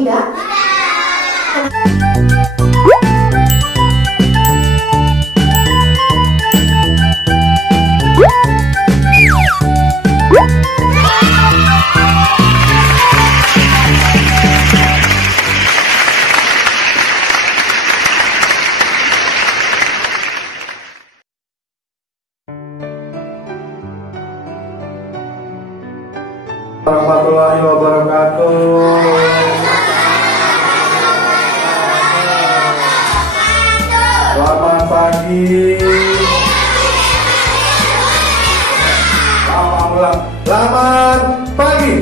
tidak? Warahmatullahi wabarakatuh. Selamat pagi. Selamat pagi.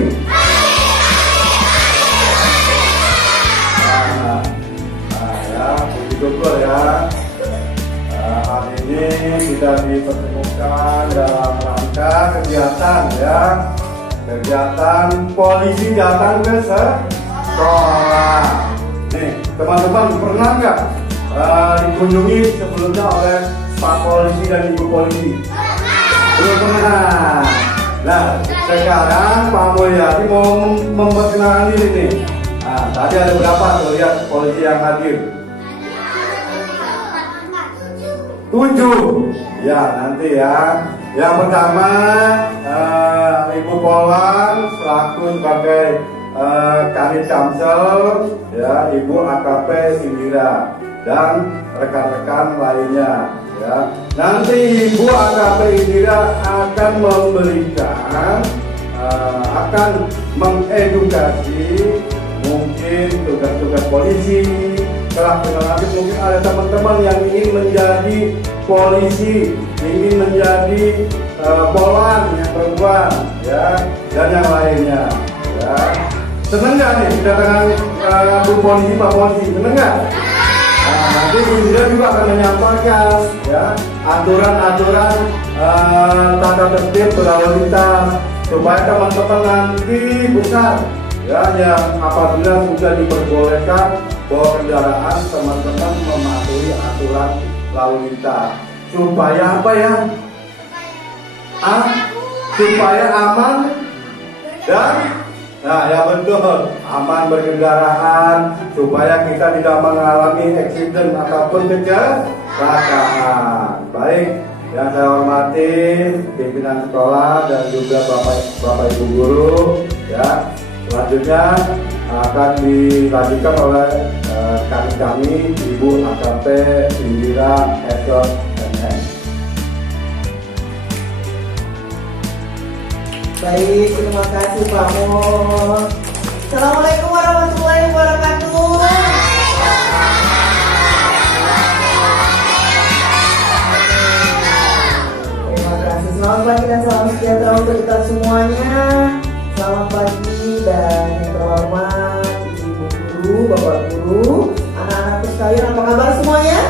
Ya, puji syukur ya. Hari ini kita dipertemukan dalam rangka kegiatan ya. Kegiatan polisi datang ke sekolah. Nih, teman-teman pernah nggak dikunjungi sebelumnya oleh Pak Polisi dan Ibu Polisi? Belum pernah. Nah, sekarang Pak Mulyadi mau memperkenalkan diri nih. Nah, tadi ada berapa tuh lihat polisi yang hadir? 7. Ya, nanti ya. Yang pertama Ibu Polan selaku sebagai Kanit Kamsel, ya, Ibu AKP Indira dan rekan-rekan lainnya. Ya. Nanti Ibu AKP Indira akan memberikan, akan mengedukasi mungkin tugas-tugas polisi. Kelak nanti mungkin ada teman-teman yang ingin menjadi polisi, ingin menjadi polan yang perempuan, ya, dan yang lainnya. Ya. Seneng nggak nih kedatangan Bu Polisi, Pak Polisi? Seneng nggak? Nah, nanti Bu Indra juga akan menyampaikan ya aturan-aturan tata tertib berlalu lintas supaya teman-teman nanti besar ya yang apabila sudah diperbolehkan bawa kendaraan, teman-teman mematuhi aturan lalu lintas supaya apa ya? Supaya aman dan ya betul, aman berkendaraan supaya kita tidak mengalami accident ataupun kecelakaan. Baik, yang saya hormati pimpinan sekolah dan juga bapak ibu guru ya. Selanjutnya akan dilanjutkan oleh kami Ibu AKP Indira SONN. Baik, terima kasih Pak Mo. Assalamualaikum warahmatullahi wabarakatuh. Terima kasih. Selamat pagi dan salam sejahtera untuk kita semuanya. Selamat pagi dan yang terhormat ibu guru, bapak guru, anak-anakku sekalian, apa kabar semuanya?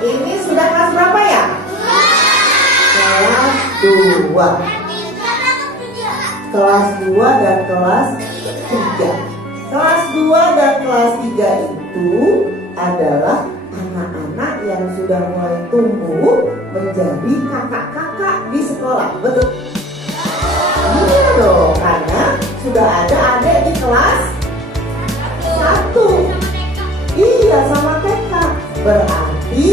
Ini sudah kelas berapa ya? Kelas 2. Kelas 2 dan kelas 3. Kelas 2 dan kelas 3 itu adalah anak-anak yang sudah mulai tumbuh menjadi kakak-kakak di sekolah. Betul? Iya dong, karena sudah ada adik di kelas 1. Iya, sama TK. Berarti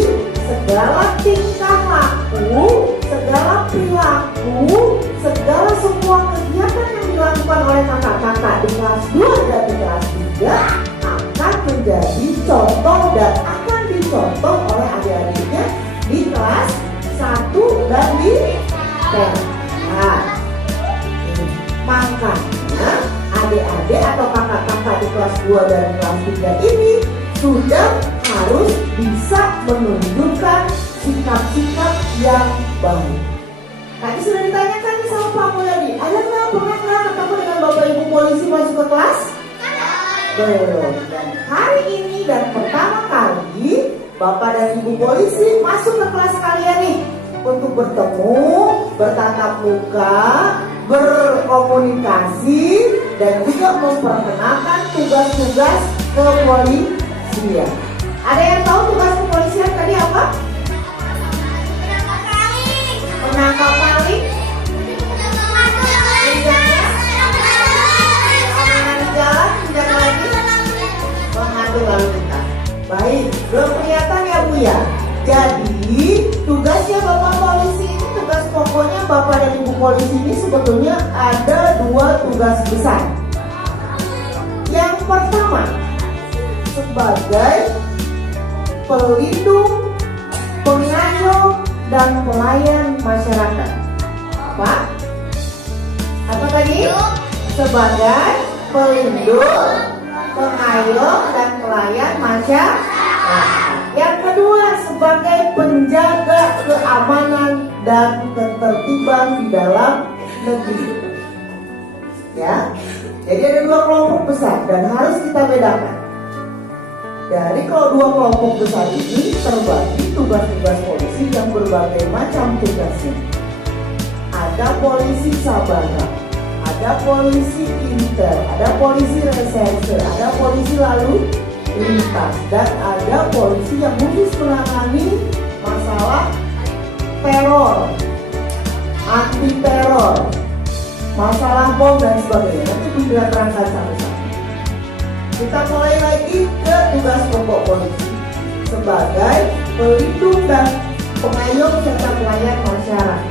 segala tingkah laku, segala perilaku, segala semua kegiatan yang dilakukan oleh kakak-kakak di kelas 2 dan di kelas 3 akan menjadi contoh dan akan dicontoh oleh adik-adiknya di kelas 1 dan di TK. Makanya adik-adik atau kakak-kakak di kelas 2 dan kelas 3 ini sudah harus bisa menunjukkan sikap-sikap yang baik. Tadi sudah ditanyakan nih sama Pak Mulyadi, ada nggak pernah ketemu dengan Bapak Ibu Polisi masuk ke kelas? Belum. Dan hari ini dan pertama kali Bapak dan Ibu Polisi masuk ke kelas kalian nih untuk bertemu, bertatap muka, berkomunikasi, dan juga memperkenalkan tugas-tugas kepolisian. Ada yang tahu tugas kepolisian tadi apa? Menangkap maling, polisi ini sebetulnya ada dua tugas besar. Yang pertama, sebagai pelindung, pengayom, dan pelayan masyarakat. Apa? Apa tadi? Sebagai pelindung, pengayom, dan pelayan masyarakat. Yang kedua, sebagai penjaga keamanan dan ketertiban di dalam negeri. Ya, jadi ada dua kelompok besar dan harus kita bedakan. Dari kalau dua kelompok besar ini terbagi tugas-tugas polisi yang berbagai macam tugasnya. Ada polisi sabara, ada polisi inter, ada polisi reserse, ada polisi lalu lintas, dan ada polisi yang khusus menangani masalah teror, anti teror, masalah bom dan sebagainya. Nanti bisa terangkan satu-satu. Kita mulai lagi ke tugas pokok polisi sebagai pelindung dan pengayom serta pelayan masyarakat.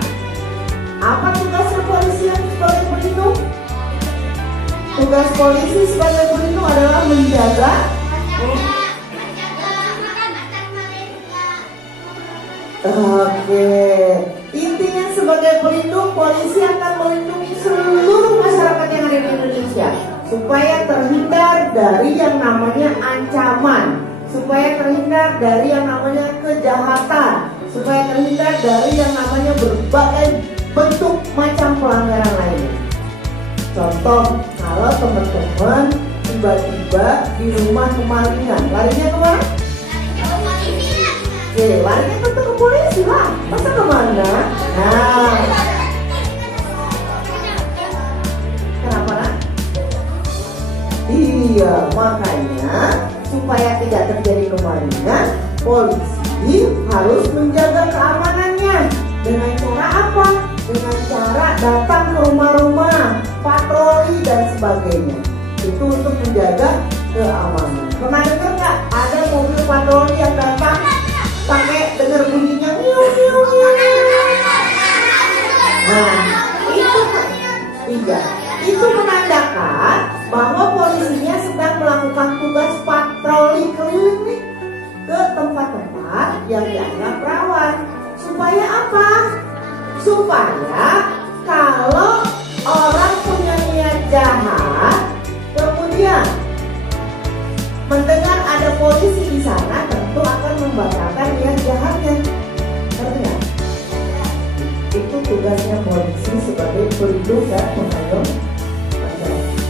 Apa tugasnya polisi yang sebagai pelindung? Tugas polisi sebagai pelindung adalah menjaga intinya sebagai pelindung, polisi akan melindungi seluruh masyarakat yang ada di Indonesia supaya terhindar dari yang namanya ancaman, supaya terhindar dari yang namanya kejahatan, supaya terhindar dari yang namanya berbagai bentuk macam pelanggaran lainnya. Contoh, kalau teman-teman tiba-tiba di rumah kemalingan, larinya kemana? Larinya tentu ke polisi lah. Masa kemana? Nah, kenapa nak? Iya, makanya supaya tidak terjadi kemalingan, polisi harus menjaga keamanannya. Dengan cara apa? Dengan cara datang ke rumah-rumah, patroli dan sebagainya. Itu untuk menjaga keamanan. Pernah dengar nggak ada mobil patroli yang datang pakai dengar bunyinya nyiu nyiu nyiu? Nah, itu menandakan bahwa polisinya sedang melakukan tugas patroli keliling nih ke tempat-tempat yang dianggap rawan. Supaya apa? Supaya kalau orang punya niat jahat kemudian mendengar ada polisi di sana, tentu akan membatalkan niat jahatnya. Ngerti nggak? Itu tugasnya polisi sebagai pelindung dan pengayom masyarakat.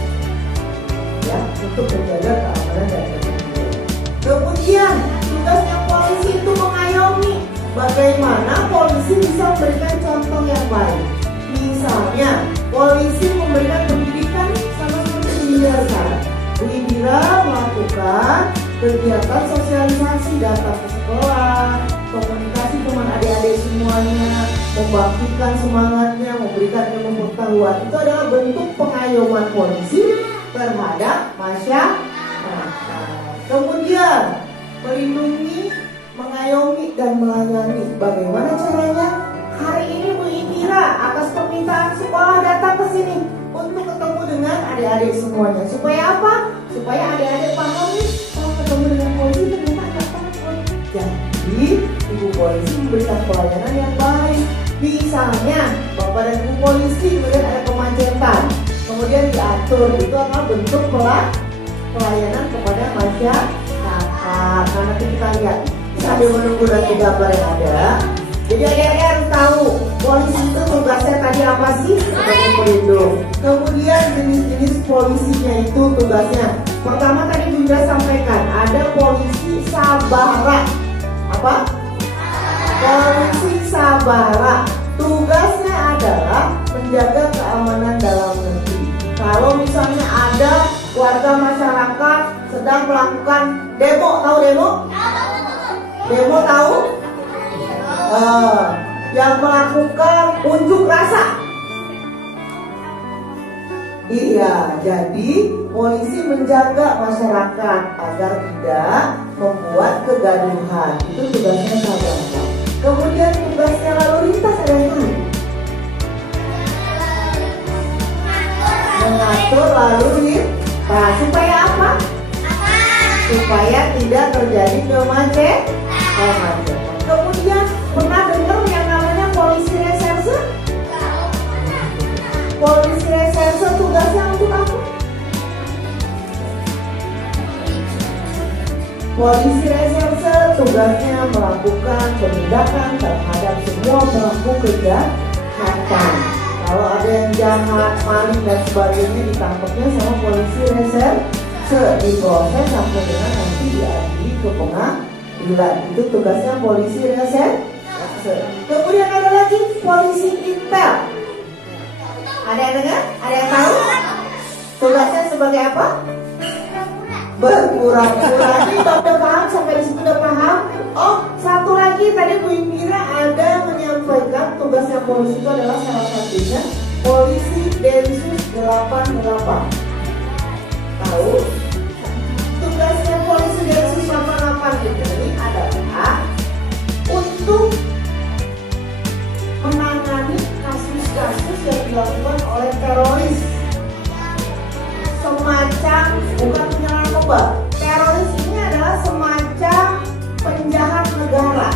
Ya, untuk menjaga keamanan dan ketertiban. Kemudian tugasnya polisi itu mengayomi. Bagaimana polisi bisa memberikan contoh yang baik? Misalnya, polisi memberikan pendidikan sama seperti Indira sekarang. Bu Indira melakukan kegiatan sosialisasi, datang ke sekolah, komunikasi teman adik-adik semuanya, membangkitkan semangatnya, memberikan ilmu pengetahuan. Itu adalah bentuk pengayoman polisi terhadap masyarakat. Kemudian melindungi, mengayomi, dan melayani. Bagaimana caranya? Hari ini Bu Indira atas permintaan sekolah datang ke sini untuk ketemu dengan adik-adik semuanya. Supaya apa? Supaya adik-adik paham nih, kalau ketemu dengan polisi ternyata nggak takut. Jadi Ibu polisi memberikan pelayanan yang baik. Misalnya Bapak dan Ibu polisi melihat ada kemacetan, kemudian diatur, itu adalah bentuk pelayanan kepada masyarakat. Nah, nanti kita lihat sambil menunggu nanti gambar yang ada. Jadi adik-adik harus tahu polisi itu tugasnya tadi apa sih? Sebagai pelindung. Kemudian jenis-jenis polisinya itu tugasnya. Pertama tadi Bunda sampaikan ada polisi sabara. Apa? Polisi sabara. Tugasnya adalah menjaga keamanan dalam negeri. Kalau misalnya ada warga masyarakat sedang melakukan demo, tahu demo? Demo tahu? Yang melakukan unjuk rasa. Iya, jadi polisi menjaga masyarakat agar tidak membuat kegaduhan. Itu tugasnya sabara. Kemudian tugasnya lalu lintas ada yang lain. mengatur lalu lintas. Supaya apa? Supaya tidak terjadi kemacetan. Kemudian pernah dengar yang namanya polisi reserse? Polisi reserse tugasnya untuk apa? Polisi reserse tugasnya melakukan penindakan terhadap semua pelaku kejahatan. Kalau ada yang jahat, maling dan sebagainya, ditangkapnya sama polisi reserse, diproses sampai dengan nanti diadili ke pengadilan. Itu tugasnya polisi reserse. Kemudian ada lagi polisi intel. Ada yang dengar? Ada yang tahu? Tugasnya sebagai apa? Berpura-pura. Ini udah paham, sampai di situ udah paham. Oh, satu lagi tadi Bu Indira ada menyampaikan tugasnya polisi itu adalah salah satunya polisi Densus 88. Tahu? Tugasnya polisi Densus 88 ini adalah untuk menangani kasus-kasus yang dilakukan oleh teroris. Semacam, bukan narkoba. Teroris ini adalah semacam penjahat negara.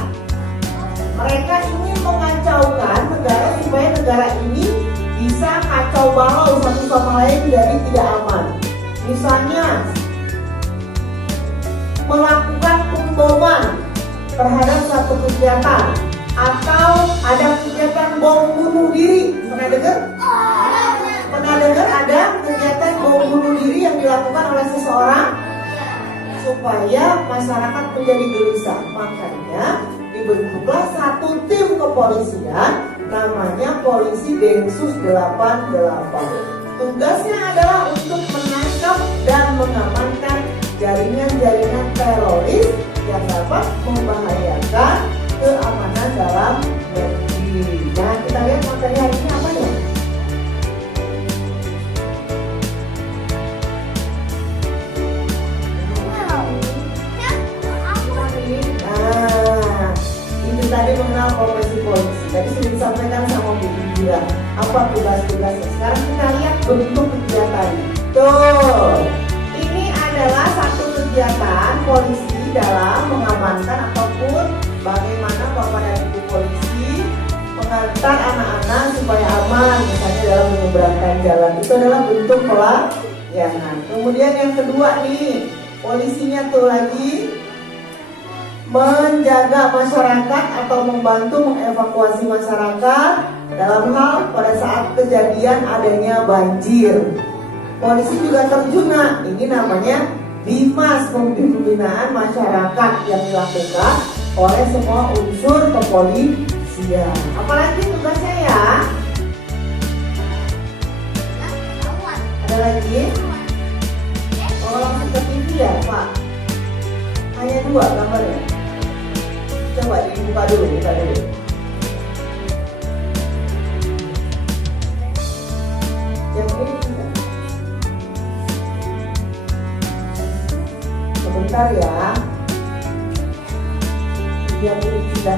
Mereka ingin mengacaukan negara supaya negara ini bisa kacau balau satu sama lain jadi tidak aman. Misalnya melakukan pemboman terhadap satu kegiatan, atau ada kegiatan bom bunuh diri. Pernah dengar? Pernah dengar ada kegiatan bom bunuh diri yang dilakukan oleh seseorang supaya masyarakat menjadi gelisah. Makanya dibentuklah satu tim kepolisian namanya Polisi Densus 88. Tugasnya adalah untuk menangkap dan mengamankan jaringan-jaringan teroris yang dapat membahayakan keamanan dalam negeri. Nah, kita lihat materi hari ini apa ya? Nah, itu tadi mengenal profesi polisi. Tadi sudah disampaikan sama Bu Indira apa tugas-tugasnya. Sekarang kita lihat bentuk kegiatan. Tuh, ini adalah satu kegiatan polisi dalam mengamankan ataupun bagaimana Bapak dan Ibu polisi mengantar anak-anak supaya aman, misalnya dalam menyeberangkan jalan. Itu adalah bentuk pelayanan. Kemudian yang kedua nih, polisinya tuh lagi menjaga masyarakat atau membantu mengevakuasi masyarakat dalam hal pada saat kejadian adanya banjir. Polisi juga terjun, ini namanya Bimas, pembinaan masyarakat yang dilakukan oleh semua unsur kepolisian. Apalagi tugasnya ya? Ada lagi? Oh, langsung ke TV ya Pak? Hanya 2 gambarnya. Coba dibuka dulu, buka dulu. Yang ini tidak. Sebentar ya. Yang ini tidak.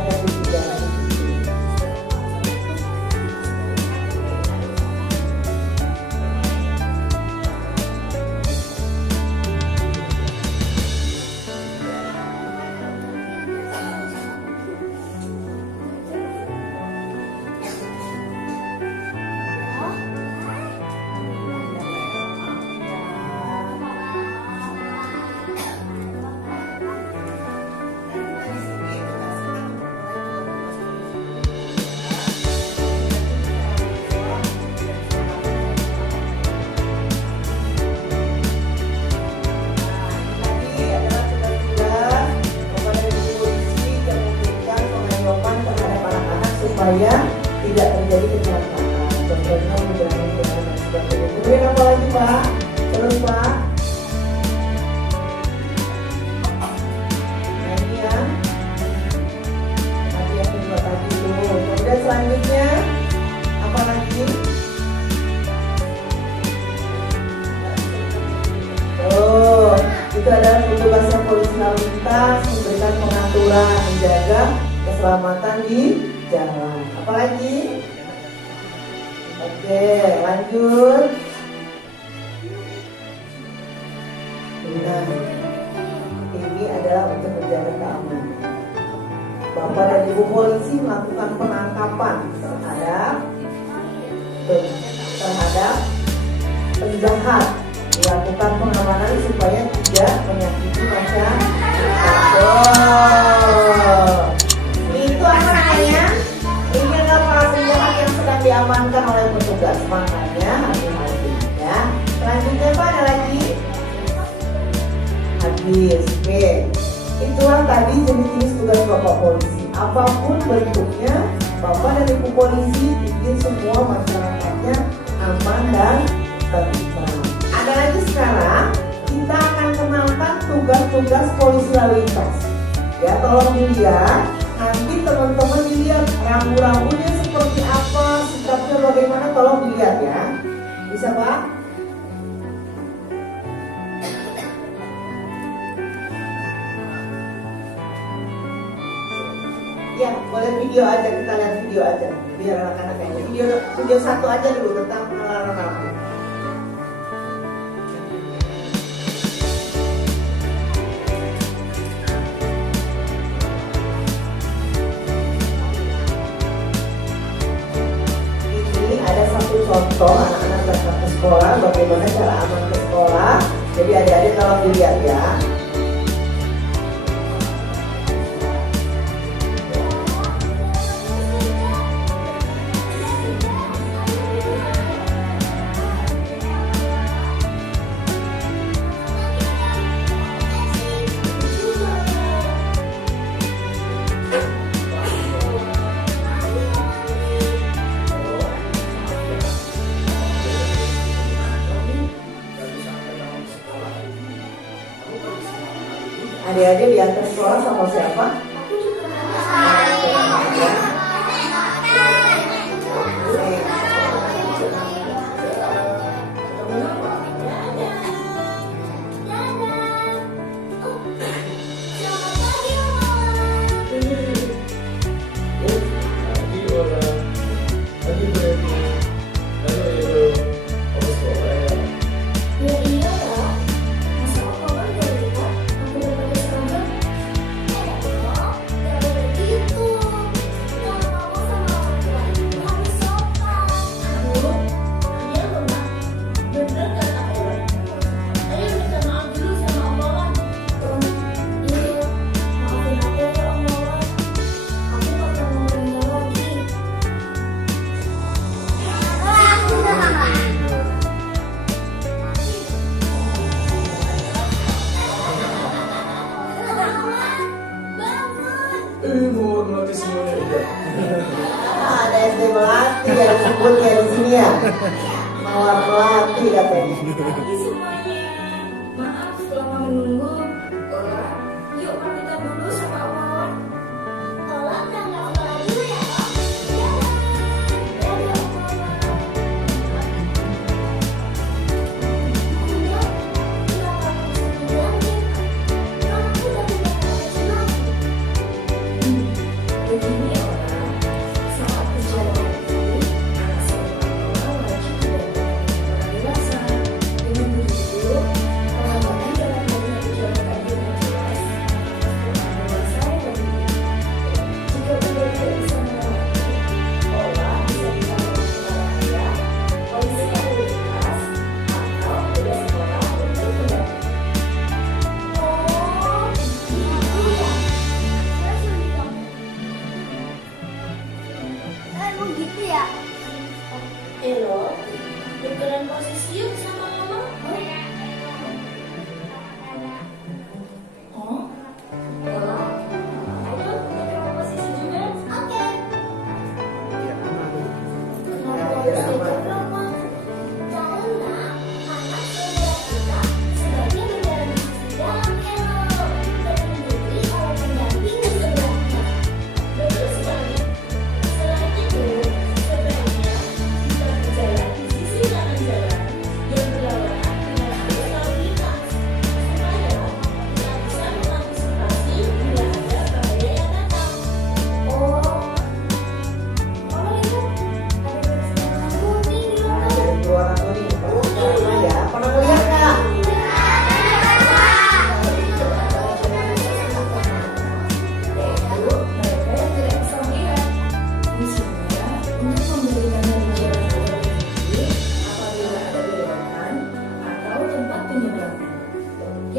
Supaya tidak terjadi kecelakaan, contohnya mengurangi dan sebagainya. Kemudian apa lagi Pak? Terus Pak? Nah ini ya, tadi yang kedua tadi dulu. Kemudian selanjutnya apa lagi? Oh, itu adalah tugasnya polisi lalu lintas, memberikan pengaturan, menjaga keselamatan di jalan. Apalagi? Oke, lanjut. Nah, ini adalah untuk menjaga keamanan. Bapak dan Ibu polisi melakukan penangkapan terhadap penjahat, dilakukan pengamanan supaya tidak menyakiti masyarakat. Itu apa namanya? Ini adalah para penjahat yang sedang diamankan oleh petugas, makanya hati-hati ya. Selanjutnya Pak, ada lagi? Habis, oke. Itulah tadi jenis-jenis tugas Bapak polisi. Apapun bentuknya, Bapak dan Ibu polisi bikin semua masyarakatnya aman dan tentram. Ada lagi sekarang, kita akan kenalkan tugas-tugas polisi lalu lintas. Ya, tolong dilihat. Nanti teman-teman dilihat rambu-rambunya seperti apa, sikapnya bagaimana, tolong dilihat ya. Bisa Pak? Ya, boleh video aja, kita lihat video aja biar anak-anak kayaknya. Video satu aja dulu tentang pengenalan rambu. Ini ada satu contoh anak-anak datang ke sekolah, bagaimana cara aman ke sekolah. Jadi adik-adik tolong dilihat ya. Adik-adik diantar sekolah sama siapa? Ada SD Melati yang disebutnya di sini ya. Mawar Melati katanya. Pagi semuanya. Maaf lama menunggu. Ola, yuk pamitan dulu sama Om. Ola berangkat sekolah dulu ya, Om. Dadah, Om. Iya, kenapa aku bisa dibilangin? Kan aku udah pindah ke Cimang. Begini orang, saat perjalanan ini, anak seorang orang wajib tidak orang dewasa dengan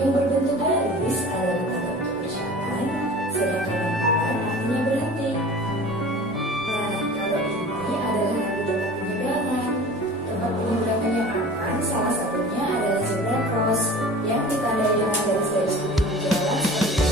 Yang berbentuk garis adalah tanda untuk berjalan, sedangkan yang pelan artinya berhenti. Nah, kalau ini adalah namanya tempat penyeberangan. Tempat penyeberangan yang aman salah satunya adalah zebra cross yang ditandai dengan garis-garis putih di jalan seperti ini.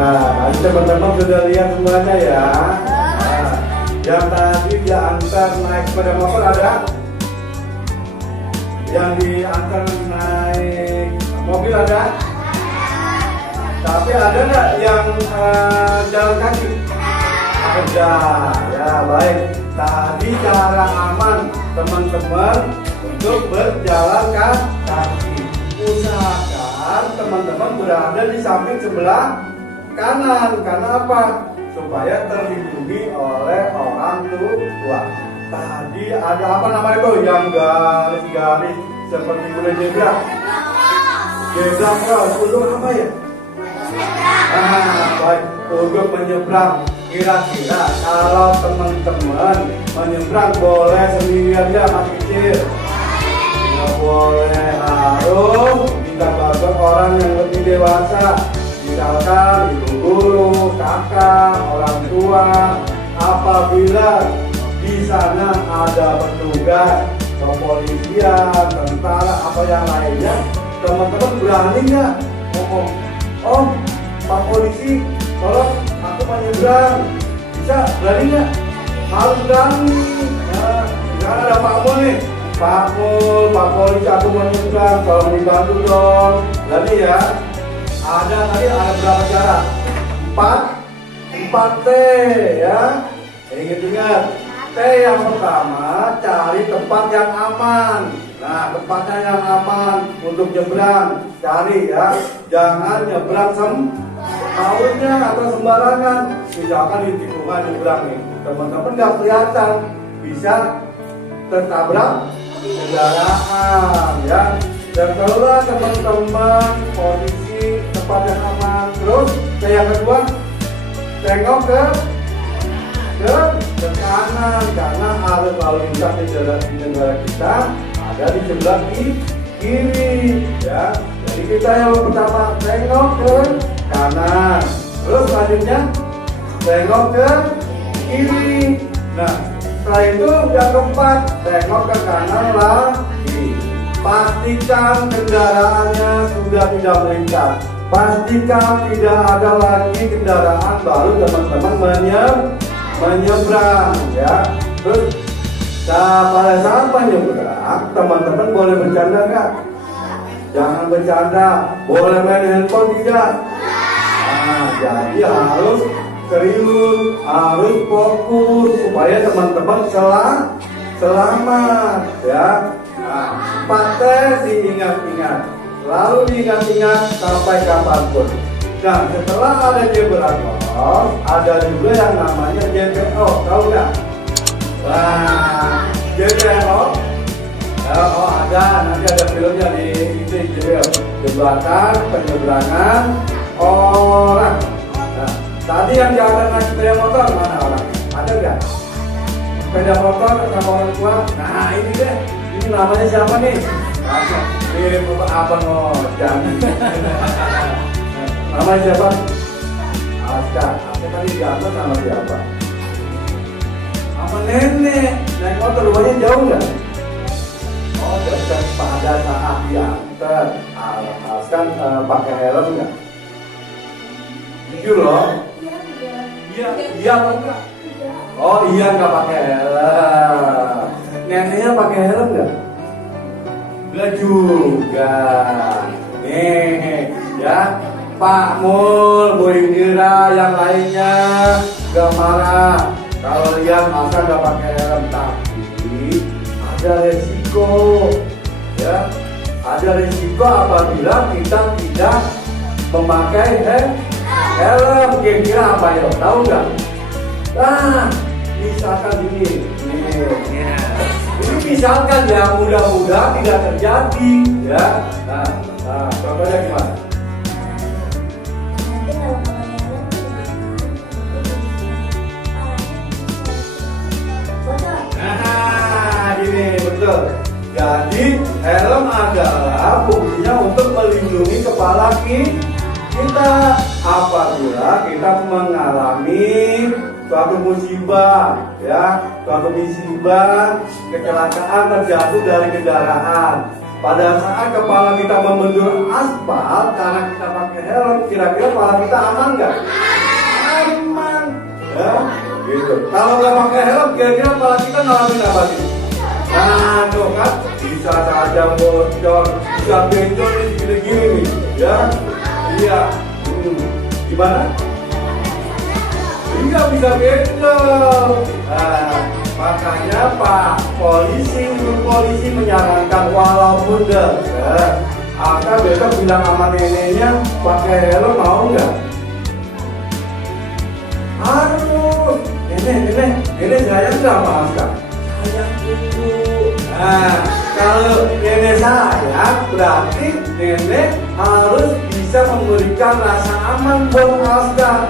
Nah, teman-teman sudah lihat semuanya ya. Nah, yang tadi diantar naik sepeda motor ada? Yang diantar naik mobil ada? Tapi ada nggak yang jalan kaki? Ada. Ya baik. Tadi cara aman teman-teman untuk berjalan kaki. Usahakan teman-teman berada di samping sebelah kanan. Karena apa? Supaya terlindungi oleh orang tua. Tadi ada apa namanya tuh yang garis-garis seperti kuda zebra? Zebra cross. Untuk apa ya? Baik, untuk menyeberang. Kira-kira kalau teman-teman menyeberang boleh sendiri aja masih kecil? Tidak boleh, harus minta bantuan orang yang lebih dewasa. Misalkan ibu guru, kakak, orang tua. Apabila di sana ada petugas kepolisian, tentara, apa yang lainnya, teman-teman berani nggak ngomong, "Om, Pak Polisi, tolong aku mau nyebrang." Bisa? Berani nggak? Harus berani. Nah, sekarang ada Pak Mul nih. Pak Mul, Pak Polisi, aku mau nyebrang, tolong dibantu dong. Berani ya? Ada tadi ada berapa cara? 4 T ya. Ingat-ingat. T yang pertama, cari tempat yang aman. Nah, tempatnya yang aman untuk nyebrang. Cari ya. Jangan nyebrang semaunya atau sembarangan. Misalkan di tikungan nyebrang nih, teman-teman nggak kelihatan, bisa tertabrak kendaraan ya. Dan setelah teman-teman posisi tempat yang aman, terus yang kedua tengok ke kanan, karena arus lalu lintas di negara kita ada di sebelah kiri ya. Jadi kita yang pertama tengok ke kanan, terus selanjutnya tengok ke kiri. Nah, setelah itu yang keempat tengok ke kanan lagi. Pastikan kendaraannya sudah tidak melintas. Pastikan tidak ada lagi kendaraan baru teman-teman menyeberang ya. Terus pada saat menyeberang teman-teman boleh bercanda nggak? Jangan bercanda. Boleh main handphone tidak? Nah, jadi harus serius, harus fokus supaya teman-teman selamat ya. Nah, 4T diingat-ingat, selalu diingat-ingat sampai kapanpun. Nah, setelah ada zebra cross, ada juga yang namanya JPO, tahu nggak? Wah, JPO, ada, nanti ada filmnya di JPO, jembatan penyeberangan orang. Nah, tadi yang jalan naik sepeda motor mana orang? Ada nggak? sepeda motor sama orang tua. Nah ini deh, ini namanya siapa nih? Mirip abang Ojan. Namanya siapa? Aska. Aku tadi diantar sama siapa? Sama nenek. Naik motor rumahnya jauh nggak? Oh dekat. Pada saat diantar, Aska pakai helm nggak? Jujur loh. Iya apa enggak? Oh iya nggak pakai helm. Neneknya pakai helm nggak? Nggak juga. Nih ya, Pak Mul, Bu Indira, yang lainnya nggak marah kalau lihat masa nggak pakai helm, tapi ada resiko ya. Ada resiko apabila kita tidak memakai helm. Kira-kira apa ya? Tahu nggak? Nah, misalkan ini misalkan ya, mudah-mudahan tidak terjadi ya. Nah, contohnya gimana? Nah, ini betul. Jadi helm adalah fungsinya untuk melindungi kepala kita apabila kita mengalami suatu musibah, ya, suatu musibah, kecelakaan terjatuh dari kendaraan. Pada saat kepala kita membentur aspal karena kita pakai helm, kira-kira kepala kita aman nggak? Aman, ya, gitu. Kalau nggak pakai helm, kira-kira kepala kita ngalamin apa sih? Nah, tuh kan, bisa saja bocor, bisa benjol nih gini-gini nih, ya, iya. Gimana? Iya bisa benjol. Nah, makanya Pak polisi menyarankan walaupun akan besok bilang sama neneknya pakai helm mau nggak? Harus. Nenek sayang nggak sama Aska? Sayang dulu. Nah, kalau nenek sayang berarti nenek harus bisa memberikan rasa aman buat Aska.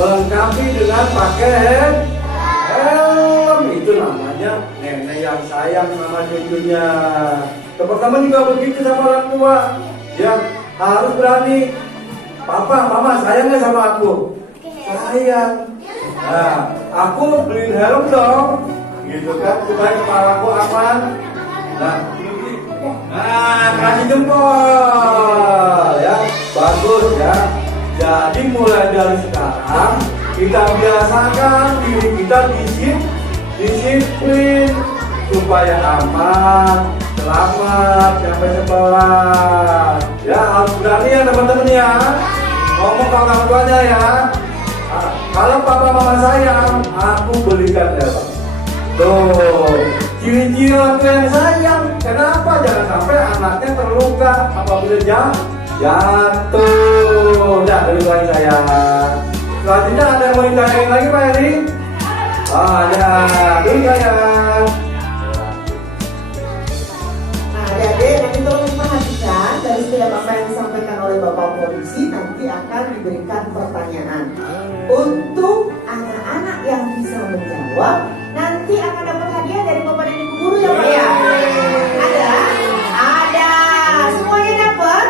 Melengkapi dengan pakai helm. Itu namanya nenek yang sayang sama cucunya. Teman-teman juga begitu sama orang tua. Ya, harus berani. Papa, mama sayang nggak sama aku? Sayang. Nah, aku beliin helm dong. Gitu kan, supaya kepalaku aman. Nah, kasih jempol. Ya, bagus ya. Jadi mulai dari sekarang kita biasakan diri kita disiplin supaya aman, selamat sampai sekolah. Ya harus berani ya teman-teman ya. Ngomong ke orang tuanya ya. Kalau papa mama sayang, aku belikan helm. Tuh, ciri-ciri orang tua yang sayang. Kenapa? Jangan sampai anaknya terluka apabila jatuh. Udah, balik lagi sayang. Selanjutnya ada yang mau ditanyain lagi Pak Eri? Ada. Balik sayang. Nah, adik-adik nanti tolong diperhatikan dari setiap apa yang disampaikan oleh Bapak Polisi nanti akan diberikan pertanyaan. Untuk anak-anak yang bisa menjawab nanti akan dapat hadiah dari Bapak dan Ibu guru ya Pak ya? Ada? Ada. Semuanya dapat?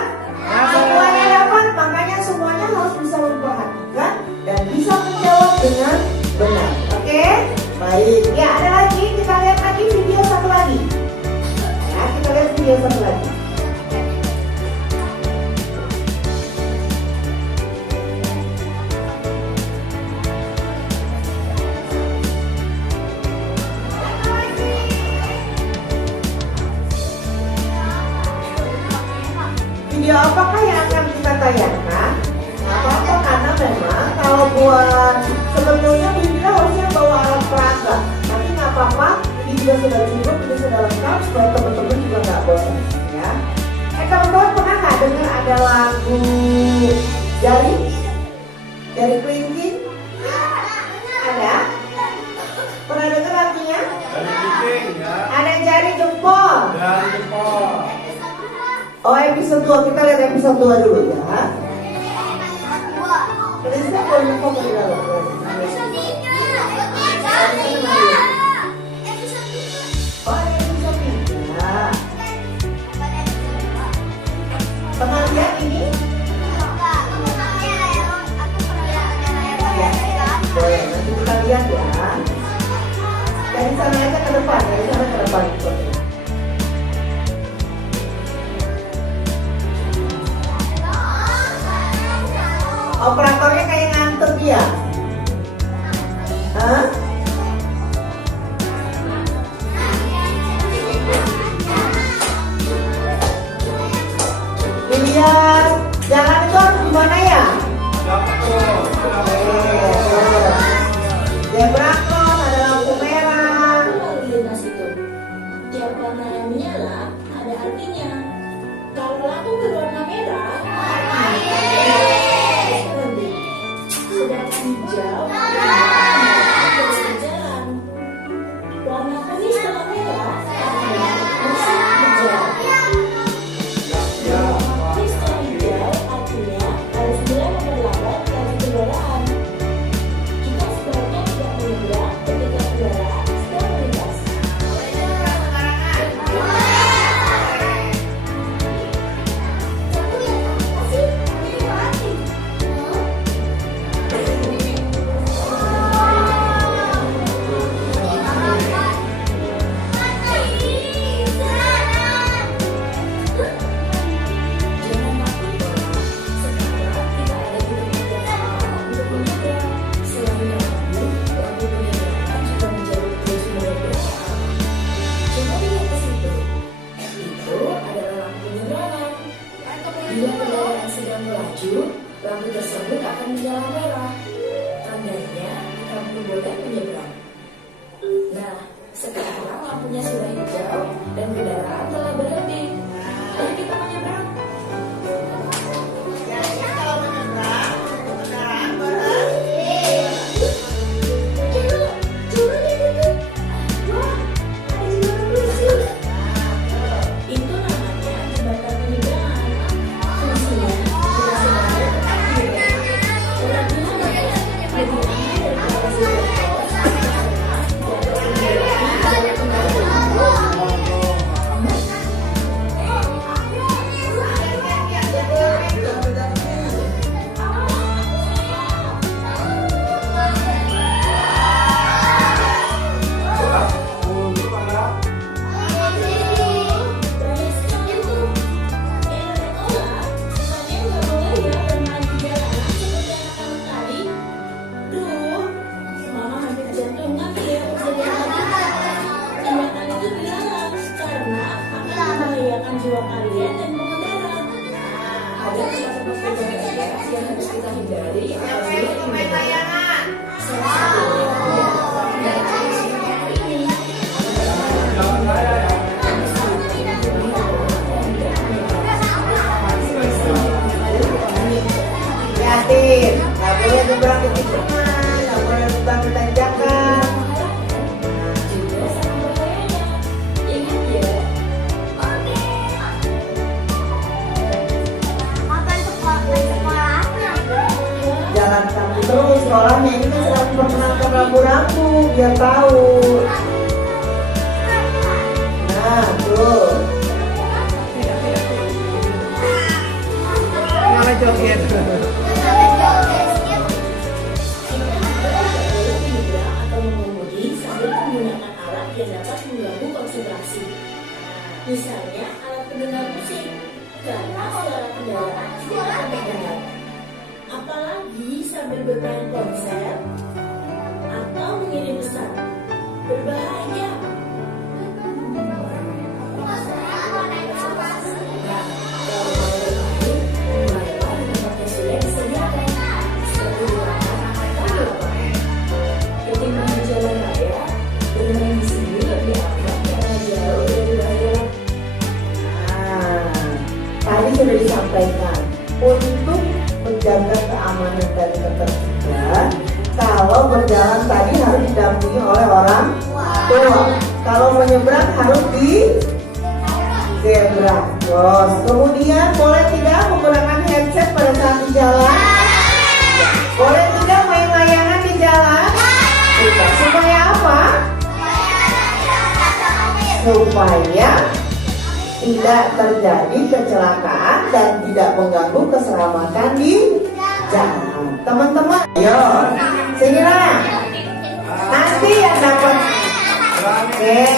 Semuanya dapat, makanya semuanya harus bisa memperhatikan dan bisa menjawab dengan benar. Oke? Baik. Ya, ada lagi, kita lihat lagi video satu lagi. Ya, kita lihat video satu lagi. Video apakah yang akan kita tayangkan? Apa-apa karena memang kalau buat sebetulnya Bunda harusnya bawa alat peraga, tapi nggak apa-apa, ini juga sudah cukup, ini sudah lengkap supaya teman-teman juga nggak bosan ya. Teman-teman pernah nggak dengar ada lagu dari Clinton? Ada? Pernah dengar lagunya? Ada jari jempol. Oh, episode 2, kita lihat episode 2 dulu ya. Kita boleh lupa ke dalam. apa nih Kurnia? Operatornya kayak ngantuk ya? Hah? Lihat, jalan itu harus gimana ya? Zebra cross, ada lampu merah. Tiap warna yang menyala ada artinya. Kalau lampu berwarna merah, berhenti. Sedangkan hijau berjalan. Warna kuning sama merah masih berjalan. Kristal hijau artinya harus mulai memperlambat laju kendaraan. Kita sebenarnya tidak menyeberang ketika kendaraan sedang melintas. Bila kendaraan sedang melaju, lampu tersebut akan menyala merah. Tandanya kamu boleh menyeberang. Nah, sekarang lampunya sudah hijau dan kendaraan telah berhenti. Ayo kita menyeberang. Jadi kalau menyeberang, kendaraan berhenti. Wah, ada jembatan lucu. Itu namanya jembatan penyeberangan. Fungsinya bila sebenarnya tetap menyeberang. Kelebihan lebih aman daripada zebra cross karena tidak terkendali oleh jiwa kalian dan pengendara. Ada beberapa yang harus kita hindari apabila main layangan. Salah satunya ini. Yatin, nggak boleh nyebrang ke tikungan, nggak boleh nyebrang ke tanjakan. Juga sangat berbahaya. Ingat ya. Jangan sampai terus sekolahnya ini kan sedang memperkenalkan rambu-rambu biar tahu. Nah, tuh. Mana joget? Misalnya alat pendengar musik, karena suara kendaraan tidak akan terdengar. Apalagi sambil bermain konser atau mengirim pesan, berbahaya. Nah, kalau mau bermain, mulailah dengan tempat yang sudah disediakan, seperti ruangan atau lapangan. Ketimbang di jalan raya, bermain di sini lebih aman karena jauh dari bahaya. Tadi sudah disampaikan untuk menjaga keamanan dan ketertiban. Kalau berjalan tadi harus didampingi oleh orang tua. Kalau menyeberang harus di zebra cross. Kemudian boleh tidak menggunakan headset pada saat di jalan? Boleh tidak main layangan di jalan? Tidak. Supaya apa? Supaya tidak terjadi kecelakaan dan tidak mengganggu keselamatan di jalan. Teman-teman, ayo sinilah nanti yang dapat. Oke,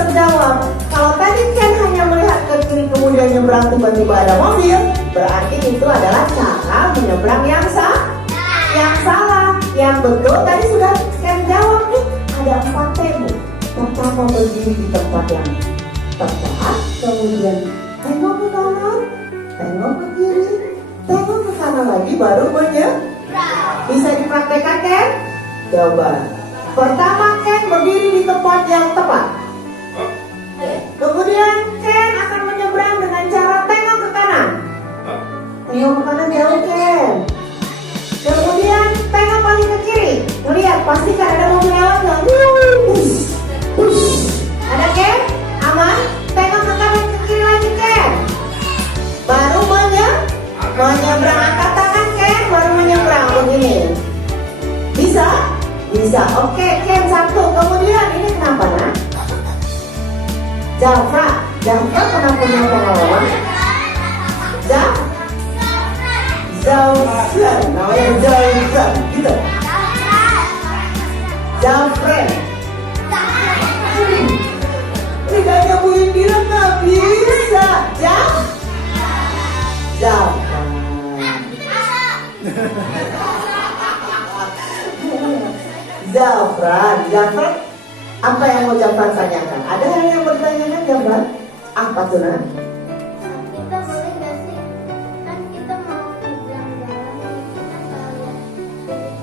terjawab. Kalau tadi Ken hanya melihat ke kiri kemudian nyebrang tiba-tiba ada mobil, berarti itu adalah cara menyeberang yang salah. Yang betul tadi sudah Ken jawab nih, ada 4 teknik. Pertama berdiri di tempat yang tepat, kemudian tengok ke kanan, tengok ke kiri, tengok ke kanan lagi, baru menyeberang. Bisa dipraktekkan Ken? Coba. Pertama Ken berdiri di tempat yang tepat. Kemudian Ken akan menyeberang dengan cara tengok ke kanan. Tengok ke kanan jauh Ken. Kemudian tengok lagi ke kiri. Lihat, pastikan ada mobil lewat nggak? Ada Ken? Aman? Tengok ke kanan ke kiri lagi Ken. Baru menyeberang. Angkat tangan Ken, baru menyeberang begini. Bisa? Bisa. Oke Ken, 1. Kemudian ini kenapa nak? Jafra pernah punya pengalaman? Zaufran, namanya Zaufran, gitu. Zaufran. Lidahnya Bu Indira nggak bisa. Zafran. Zafran. Apa yang mau Jafran tanyakan? Ada hal yang mau ditanyakan Jafran? Apa tuh nak? Kita boleh nggak sih? Kan kita mau nyebrang jalan nih, kita selalu dari kanan.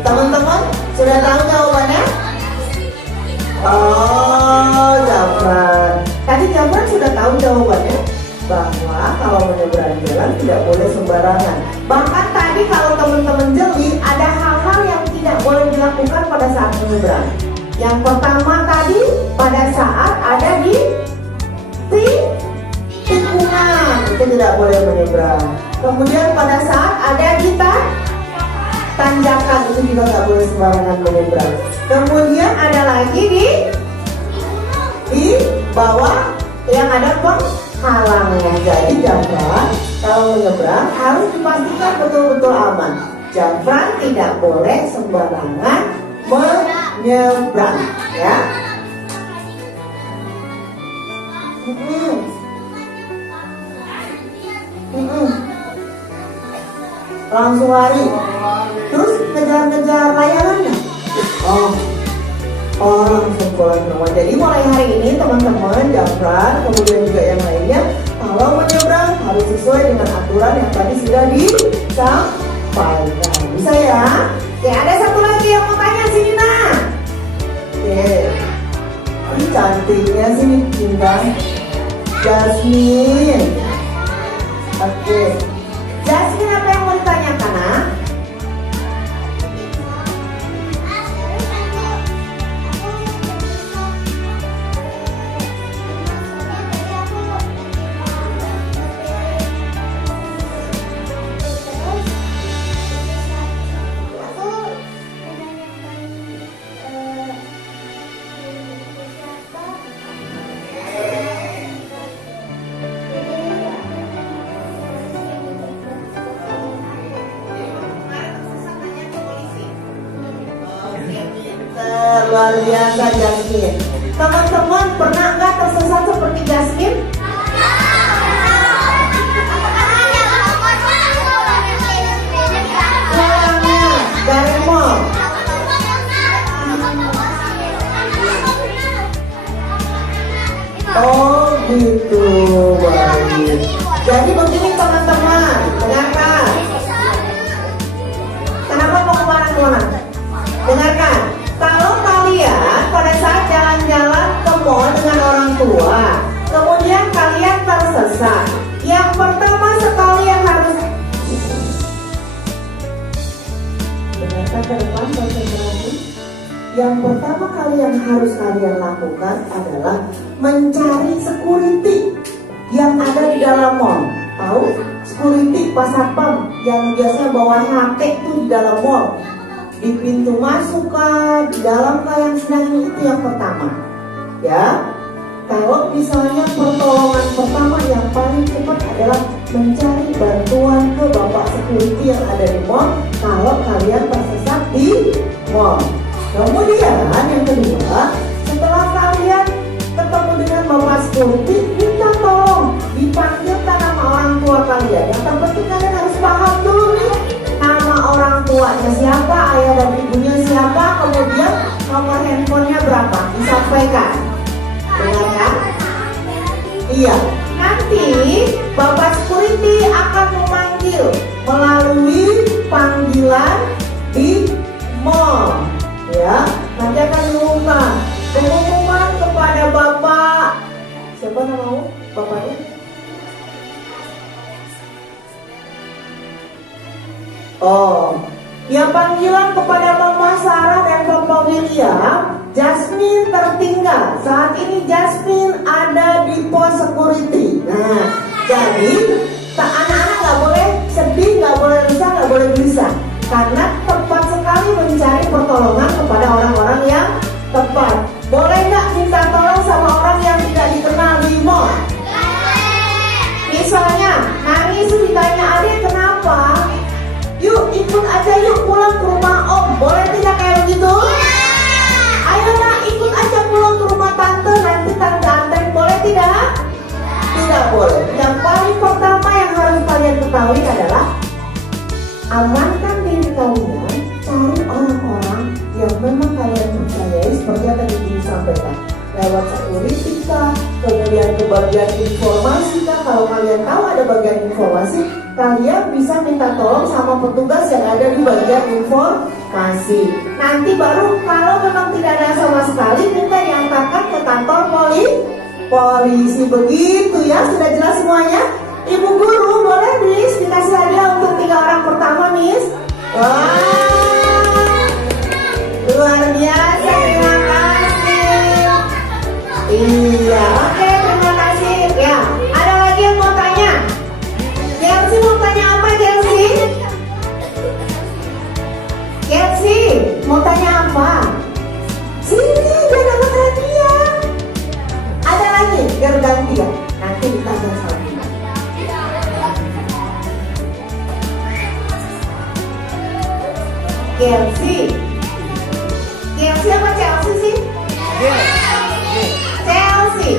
Teman-teman sudah tahu jawabannya? Oh, Jafran. Tadi Jafran sudah tahu jawabannya, bahwa kalau menyeberang jalan tidak boleh sembarangan. Bahkan tadi kalau teman-teman jeli, ada hal-hal yang tidak boleh dilakukan pada saat menyeberang. Yang pertama tadi, pada saat ada di tikungan, itu tidak boleh menyeberang. Kemudian pada saat ada di tanjakan, itu juga nggak boleh sembarangan menyeberang. Kemudian ada lagi di bawah yang ada penghalangnya. Jadi Jafran kalau menyeberang harus dipastikan betul-betul aman. Jafran tidak boleh sembarangan menyeberang, ya. Langsung lari. Terus ngejar-ngejar layangannya. Langsung pulang ke rumah. Jadi mulai hari ini teman-teman, Jafran, kemudian juga yang lainnya, kalau menyeberang harus sesuai dengan aturan yang tadi sudah disampaikan. Bisa ya? Oke, ada satu lagi yang mau tanya, sini nak. Oke, ini cantiknya sini Cinta, Jasmine. Oke, Jasmine, apa yang mau ditanyakan nak? Luar biasa Jasmine. Teman-teman pernah nggak tersesat seperti Jasmine? Pulangnya dari mall. Oh gitu, baik. Jadi begini teman-teman, dengarkan. Kenapa mau kemana-mana? Dengarkan. Kalau kalian pada saat jalan-jalan ke mall dengan orang tua, kemudian kalian tersesat, yang pertama sekali yang harus dengarkan ke depan, konsentrasi. Yang pertama kali yang harus kalian lakukan adalah mencari security yang ada di dalam mall. Tahu? Security pasapam yang biasa bawa HP itu di dalam mall. Di pintu masuk kah, di dalam kah, yang sedang itu yang pertama. Ya, kalau misalnya pertolongan pertama yang paling cepat adalah mencari bantuan ke bapak security yang ada di mall kalau kalian tersesat mall. Kemudian yang kedua, setelah kalian ketemu dengan bapak security, minta tolong dipanggilkan nama orang tua kalian. Yang terpenting kalian harus paham dulu nih, nama orang tuanya siapa, ayah dan ibunya siapa, kemudian nomor handphonenya berapa, disampaikan. Benar kan? Iya. Nanti bapak security akan memanggil melalui panggilan di mall. Ya, nanti akan diumumkan pengumuman kepada bapak. Siapa namamu? Bapaknya? Oh, ya, panggilan kepada Mama Sarah dan Papa William. Jasmine tertinggal. Saat ini Jasmine ada di pos security. Nah, jadi anak-anak nggak boleh sedih, nggak boleh resah, nggak boleh gelisah, karena tepat sekali mencari pertolongan kepada orang-orang yang tepat. Boleh nggak minta tolong sama orang yang tidak dikenal di mall? Misalnya nangis ditanya, adek kenapa? Yuk ikut aja, yuk pulang ke rumah om. Boleh tidak kayak begitu? Ayo nak ikut aja pulang ke rumah tante, nanti tante anterin. Boleh tidak? Tidak boleh. Yang paling pertama yang harus kalian ketahui adalah amankan diri kalian, cari orang-orang yang memang kalian percayai seperti yang tadi disampaikan. Lewat security kah, kemudian ke bagian informasi kah. Kalau kalian tahu ada bagian informasi, kalian bisa minta tolong sama petugas yang ada di bagian informasi. Nanti baru kalau memang tidak ada sama sekali, minta diantarkan ke kantor polisi. Begitu ya, sudah jelas semuanya? Ibu guru, boleh Miss dikasih hadiah untuk 3 orang pertama, Miss? Wah, luar biasa, terima kasih. Iya, oke, terima kasih. Ya, ada lagi yang mau tanya? Chelsea mau tanya apa, Chelsea? Chelsea mau tanya apa? Sini, dia dapat hadiah. Ada lagi, biar ganti ya. Nanti ditanya sama. Chelsea apa Chelsea sih? Chelsea.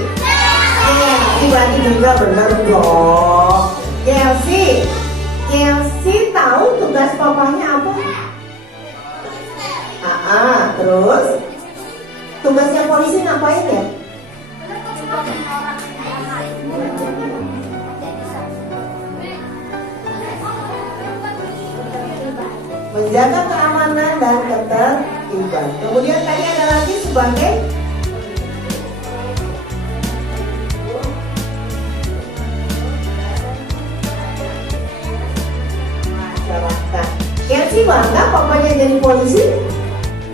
Iya, ini berarti benar dong. Chelsea tahu tugas papanya apa? Terus tugasnya polisi ngapain ya? Menjaga keamanan dan ketertiban. Kemudian tadi ada lagi sebagai masyarakat. Chelsea bangga papanya jadi polisi?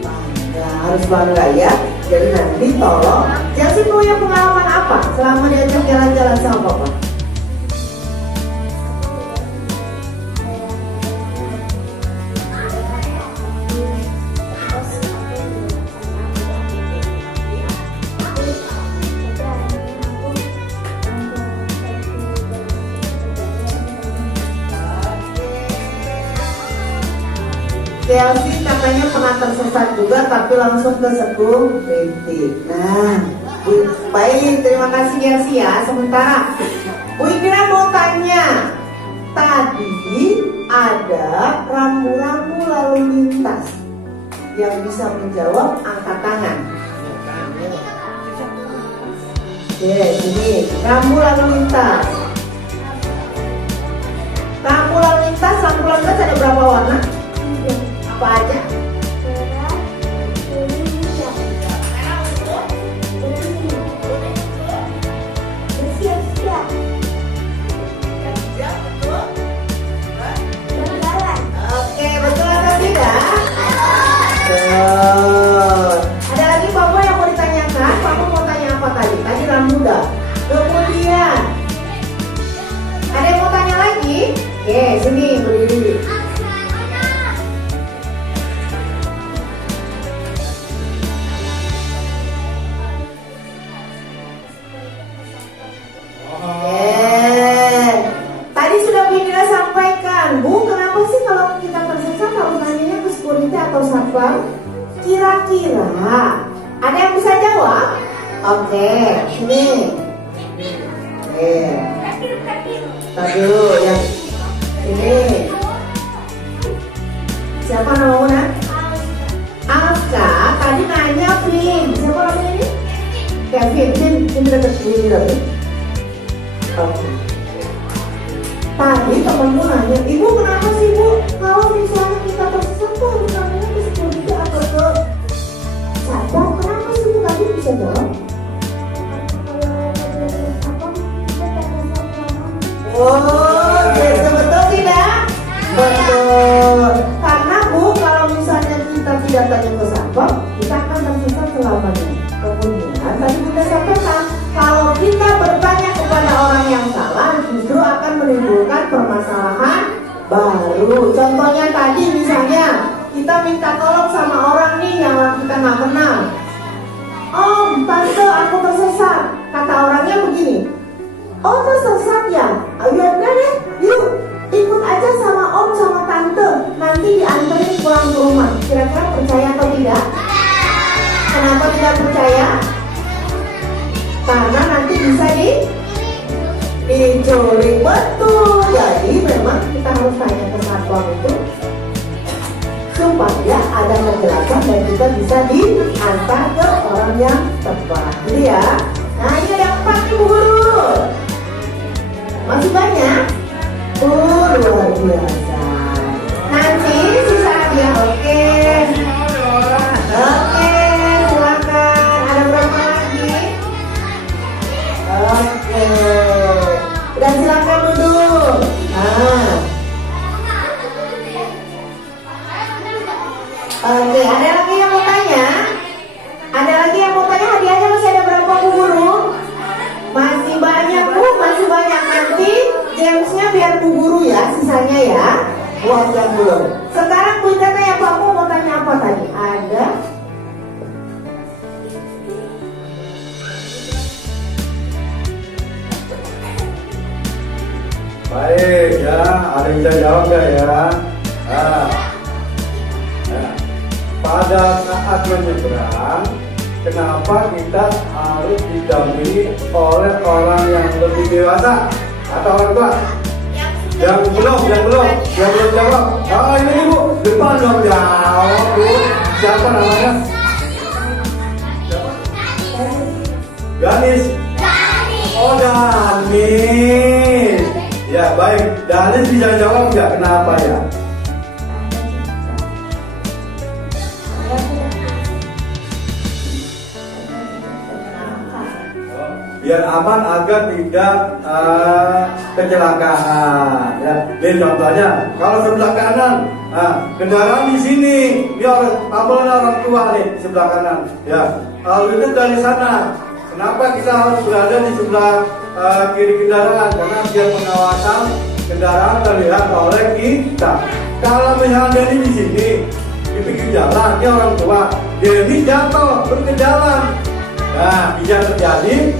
Bangga, harus bangga ya. Jadi nanti tolong. Chelsea punya pengalaman apa selama diajak jalan-jalan sama papa? Chelsea katanya pernah tersesat juga, tapi langsung ke security. Nah, baik, terima kasih Chelsea ya. Sementara Bu Indra mau tanya, tadi ada rambu-rambu lalu lintas yang bisa menjawab angkat tangan. Oke, ini rambu lalu lintas. Rambu lalu lintas ada berapa warna? Apa aja? Oke, betul atau tidak? Ada lagi Papa yang mau ditanyakan? Papa mau tanya apa tadi? Tadi rambu dah. Kemudian ada yang mau tanya lagi? Oke, sini berdiri. Tadi sudah Bu Indra sampaikan, Bu, kenapa sih kalau kita tersesat harus nanya ke security atau satpam? Kira-kira ada yang bisa jawab? Oke, ini. Tadi dulu yang ini. Siapa namanya? Alka. Tadi nanya Vin. Siapa namanya ini? Kevin. Vin deket sini lagi. Oke. Tadi temanmu nanya, Ibu kenapa sih Bu? Kalau misalnya kita tersesat tuh harus namanya ke security atau ke sadar? Kenapa sih Bu? Tadi bisa jawab? Oh, gitu, betul tidak? Betul. Karena Bu, kalau misalnya kita tidak tanya ke satpam, kita akan tersesat selamanya. Kemudian tadi kita sampaikan, kalau kita bertanya kepada orang yang salah, justru akan menimbulkan permasalahan baru. Contohnya tadi misalnya kita minta tolong sama orang nih yang kita nggak kenal. Om, tante, aku tersesat. Kata orangnya begini. Oh, tersesat ya? Ya udah deh, yuk ikut aja sama om sama tante. Nanti dianterin pulang ke rumah. Kira-kira percaya atau tidak? Kenapa tidak percaya? Karena nanti bisa diculik. Betul. Jadi memang kita harus tanya ke satpam itu supaya ada penjelasan dan juga bisa diantar ke orang yang tepat. Jadi ya. Nah, ini ada 4 nih Bu Guru. Masih banyak? Luar biasa. Nanti sisa dia. Oke, silakan. Ada berapa lagi? Oke. Dan silakan duduk. Oke, ada lagi yang mau tanya? Ada lagi yang mau tanya? Hadiahnya masih ada berapa Bu Guru? Masih banyak Bu, masih banyak. Nanti gamesnya biar Bu Guru ya, sisanya ya. Buat yang belum. Sekarang Bu Ita tanya, kamu mau tanya apa tadi? Ada? Baik ya, ada yang bisa jawab gak ya? Pada saat menyeberang, kenapa kita harus didampingi oleh orang yang lebih dewasa atau orang tua? Yang belum jawab. Oh ini Bu, depan dong jawab Bu. Siapa namanya? Siapa? Danis. Oh Danis. Ya baik, Danis bisa jawab nggak kenapa ya? Biar aman agar tidak kecelakaan. Ya, ini contohnya kalau sebelah kanan, kendaraan di sini, dia ambilnya orang tua nih sebelah kanan. Ya, kalau itu dari sana. Kenapa kita harus berada di sebelah kiri kendaraan? Karena biar pengawasan kendaraan terlihat oleh kita. Kalau misalnya dia di sini di pinggir jalan, dia orang tua, dia ini jatuh berkejalan. Nah, bisa terjadi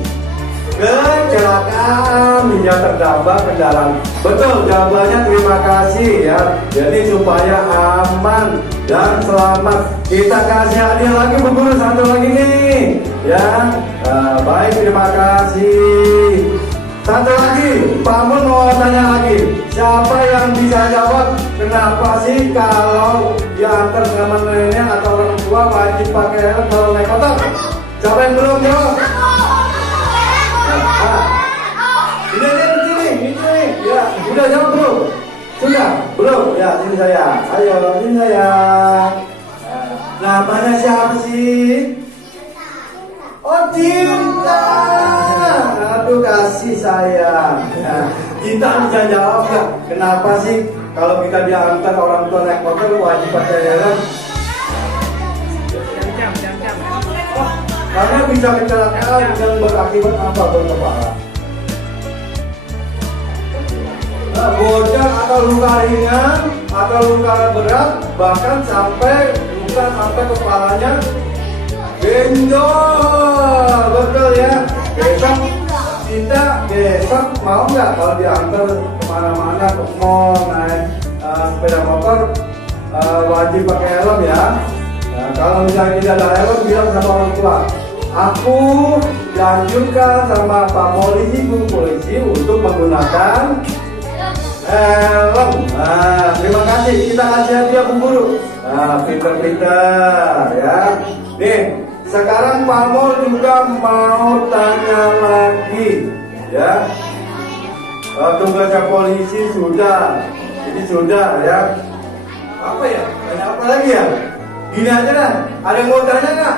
kecelakaan, bisa terdampak kendaraan. Betul jawabannya, terima kasih ya. Jadi supaya aman dan selamat, kita kasih hadiah lagi Bu Guru, satu lagi nih ya. Baik, terima kasih. Satu lagi, Pak Mun mau tanya lagi. Siapa yang bisa jawab kenapa sih kalau diantar sama nenek atau orang tua wajib pakai helm kalau naik motor? Siapa yang belum jawab? Ini ya, sudah jawab belum? Sudah? Belum? Ya, sini saya. Ayo, sini saya. Namanya siapa sih? Oh, Cinta. Aduh, kasih sayang. Cinta bisa jawab nggak? Kenapa sih kalau kita diantar orang tua naik motor wajib pakai helm? Karena bisa kecelakaan dan berakibat apa berkepala? Bocor atau luka ringan atau luka berat, bahkan sampai luka sampai kepalanya benjol. Betul ya. Besok mau nggak kalau diantar kemana-mana, ke mall, naik sepeda motor, wajib pakai helm ya. Nah, kalau misalnya tidak ada helm, bilang sama orang tua, aku dianjurkan sama Pak Polisi, Bu Polisi untuk menggunakan helm. Nah, terima kasih. Kita kasih hadiah Bu Guru. Nah, pinter-pinter ya. Nih, sekarang Pak Mol juga mau tanya lagi ya. Tugasnya polisi sudah, ini sudah ya. Apa ya? Tanya apa lagi ya? Gini aja dah. Ada yang mau tanya nggak?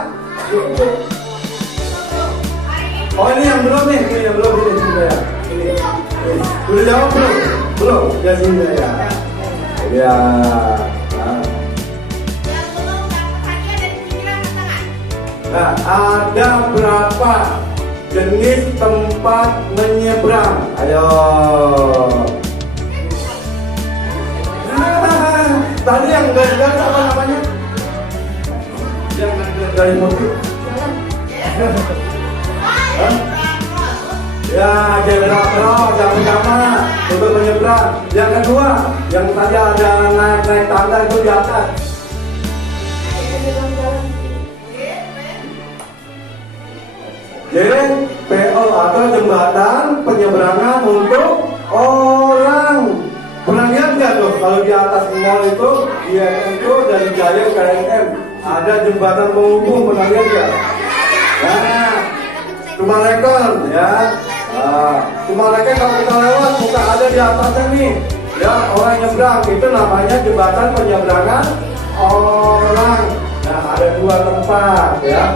Oh ini yang belum nih, ini yang belum ini sudah ya. Ini. Udah jawab belum? Belum. Ya sini ya. Ya. Nah, ada berapa jenis tempat menyeberang? Ayo. Tadi yang garis-garis apa namanya? Yang garis mobil. Ya, zebra cross yang pertama untuk menyeberang. Yang kedua, yang tadi ada naik tangga itu di atas. JPO atau jembatan penyeberangan untuk orang. Pernah lihat nggak tuh kalau di atas mall itu, di itu dari Jaya ke KM ada jembatan penghubung, pernah lihat nggak? Nah, cuma rekor ya. Cuma rekor kalau kita lewat bukan ada di atasnya nih. Ya, orang nyebrang itu namanya jembatan penyeberangan orang. Nah, ada dua tempat ya.